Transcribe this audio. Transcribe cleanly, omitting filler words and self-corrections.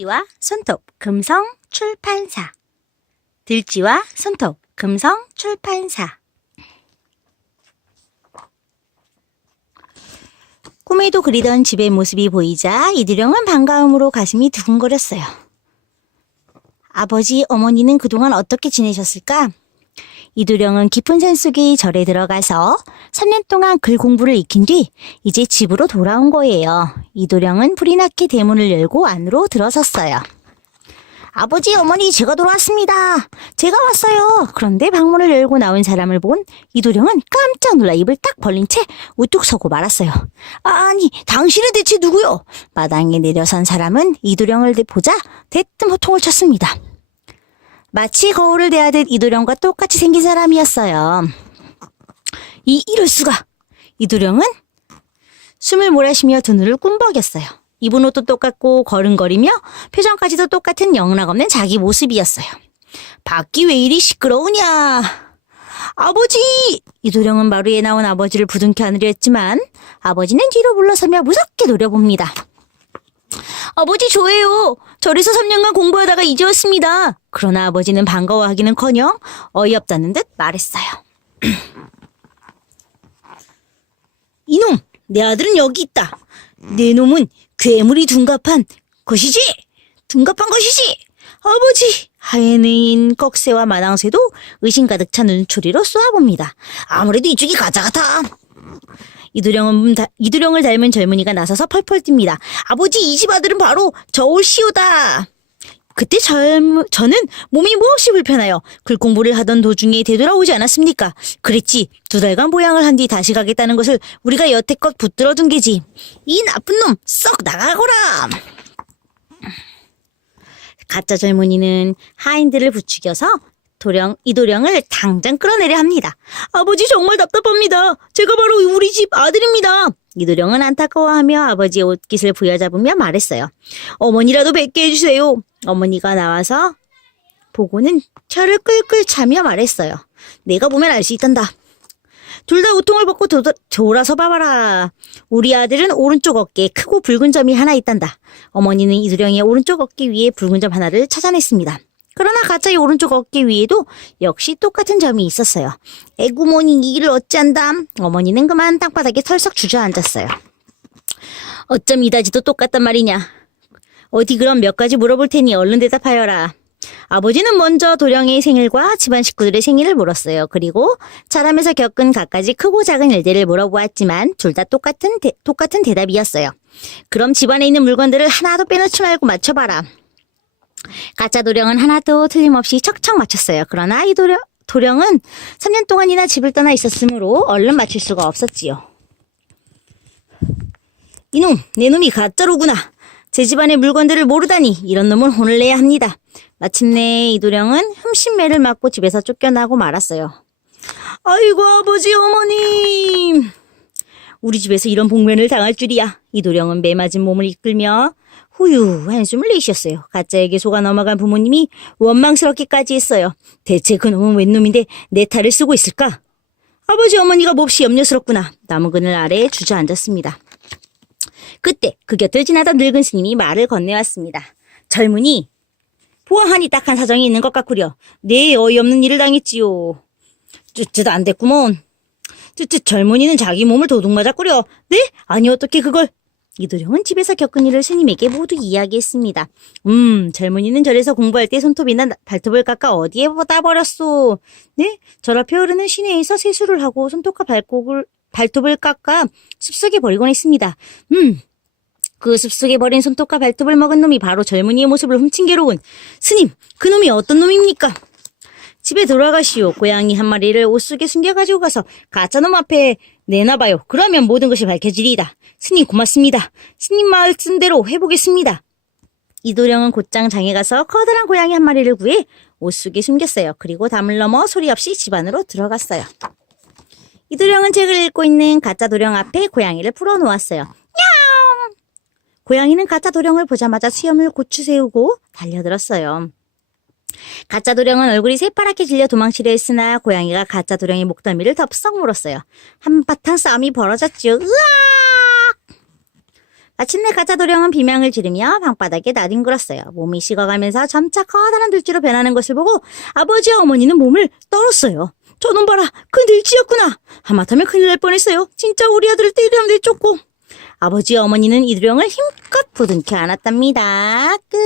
들쥐와 손톱 금성 출판사. 들쥐와 손톱 금성 출판사. 꿈에도 그리던 집의 모습이 보이자 이두령은 반가움으로 가슴이 두근거렸어요. 아버지, 어머니는 그동안 어떻게 지내셨을까? 이두령은 깊은 산속의 절에 들어가서 3년 동안 글 공부를 익힌 뒤 이제 집으로 돌아온 거예요. 이두령은 불이 나게 대문을 열고 안으로 들어섰어요. 아버지, 어머니, 제가 돌아왔습니다. 제가 왔어요. 그런데 방문을 열고 나온 사람을 본 이두령은 깜짝 놀라 입을 딱 벌린 채 우뚝 서고 말았어요. 아니, 당신은 대체 누구요? 마당에 내려선 사람은 이두령을 보자 대뜸 호통을 쳤습니다. 마치 거울을 대하듯 이두령과 똑같이 생긴 사람이었어요. 이럴 수가! 이두령은 숨을 몰아쉬며 두 눈을 꿈벅였어요. 입은 옷도 똑같고 걸음걸이며 표정까지도 똑같은 영락없는 자기 모습이었어요. 밖이 왜 이리 시끄러우냐? 아버지! 이두령은 마루에 나온 아버지를 부둥켜 안으려 했지만 아버지는 뒤로 물러서며 무섭게 노려봅니다. 아버지, 저예요. 절에서 3년간 공부하다가 이제 왔습니다. 그러나 아버지는 반가워하기는커녕 어이없다는 듯 말했어요. 이놈! 내 아들은 여기 있다. 내 놈은 괴물이 둔갑한 것이지? 둔갑한 것이지? 아버지! 하얘는 꺽쇠와 마당쇠도 의심 가득 찬 눈초리로 쏘아봅니다. 아무래도 이쪽이 가짜 같아. 이두령을 닮은 젊은이가 나서서 펄펄 뜁니다. 아버지, 이 집 아들은 바로 저 올시오다. 그때 저는 몸이 몹시 불편하여 글 공부를 하던 도중에 되돌아오지 않았습니까? 그랬지. 2달간 모양을 한 뒤 다시 가겠다는 것을 우리가 여태껏 붙들어둔 게지. 이 나쁜 놈, 썩 나가거라. 가짜 젊은이는 하인들을 부추겨서 이두령을 당장 끌어내려 합니다. 아버지, 정말 답답합니다. 제가 바로 우리 집 아들입니다. 이두령은 안타까워하며 아버지의 옷깃을 부여잡으며 말했어요. 어머니라도 뵙게 해주세요. 어머니가 나와서 보고는 혀를 끌끌 차며 말했어요. 내가 보면 알 수 있단다. 둘 다 우통을 벗고 돌아서 봐봐라. 우리 아들은 오른쪽 어깨에 크고 붉은 점이 하나 있단다. 어머니는 이두령의 오른쪽 어깨 위에 붉은 점 하나를 찾아냈습니다. 그러나 가짜의 오른쪽 어깨 위에도 역시 똑같은 점이 있었어요. 에구머니, 이 일을 어찌한담? 어머니는 그만 땅바닥에 털썩 주저앉았어요. 어쩜 이다지도 똑같단 말이냐. 어디 그럼 몇 가지 물어볼 테니 얼른 대답하여라. 아버지는 먼저 도령의 생일과 집안 식구들의 생일을 물었어요. 그리고 자라면서 겪은 갖가지 크고 작은 일들을 물어보았지만 둘 다 똑같은 대답이었어요. 그럼 집안에 있는 물건들을 하나도 빼놓지 말고 맞춰봐라. 가짜 도령은 하나도 틀림없이 척척 맞췄어요. 그러나 이 도령은 3년 동안이나 집을 떠나 있었으므로 얼른 맞출 수가 없었지요. 이놈, 내 놈이 가짜로구나. 제 집안의 물건들을 모르다니. 이런 놈은 혼을 내야 합니다. 마침내 이두령은 흠신매를 맞고 집에서 쫓겨나고 말았어요. 아이고, 아버지, 어머님. 우리 집에서 이런 복면을 당할 줄이야. 이두령은 매 맞은 몸을 이끌며 후유 한숨을 내쉬었어요. 가짜에게 속아 넘어간 부모님이 원망스럽기까지 했어요. 대체 그놈은 웬 놈인데 내 탈을 쓰고 있을까? 아버지, 어머니가 몹시 염려스럽구나. 나무 그늘 아래에 주저앉았습니다. 그때 그 곁을 지나던 늙은 스님이 말을 건네왔습니다. 젊은이, 보아하니 딱한 사정이 있는 것 같구려. 네, 어이없는 일을 당했지요. 쯧쯧 안 됐구먼. 쯧쯧, 젊은이는 자기 몸을 도둑 맞았구려. 네? 아니, 어떻게 그걸... 이두령은 집에서 겪은 일을 스님에게 모두 이야기했습니다. 젊은이는 절에서 공부할 때 손톱이나 발톱을 깎아 어디에 따버렸소. 네? 절 앞에 흐르는 시내에서 세수를 하고 손톱과 발톱을 깎아 숲속에 버리곤 했습니다. 그 숲속에 버린 손톱과 발톱을 먹은 놈이 바로 젊은이의 모습을 훔친 게로군. 스님, 그 놈이 어떤 놈입니까? 집에 돌아가시오. 고양이 한 마리를 옷 속에 숨겨가지고 가서 가짜놈 앞에 내놔봐요. 그러면 모든 것이 밝혀지리이다. 스님, 고맙습니다. 스님 말씀대로 해보겠습니다. 이두령은 곧장 장에 가서 커다란 고양이 한 마리를 구해 옷 속에 숨겼어요. 그리고 담을 넘어 소리 없이 집 안으로 들어갔어요. 이두령은 책을 읽고 있는 가짜 도령 앞에 고양이를 풀어놓았어요. 냥! 고양이는 가짜 도령을 보자마자 수염을 고추 세우고 달려들었어요. 가짜 도령은 얼굴이 새파랗게 질려 도망치려 했으나 고양이가 가짜 도령의 목덜미를 덥석 물었어요. 한바탕 싸움이 벌어졌지요. 으악! 마침내 가짜 도령은 비명을 지르며 방바닥에 나뒹굴었어요. 몸이 식어가면서 점차 커다란 들쥐로 변하는 것을 보고 아버지와 어머니는 몸을 떨었어요. 저놈 봐라, 그 들쥐였구나. 하마터면 큰일 날 뻔했어요. 진짜 우리 아들을 때리면 내쫓고. 아버지와 어머니는 이두령을 힘껏 부둥켜 안았답니다. 끝.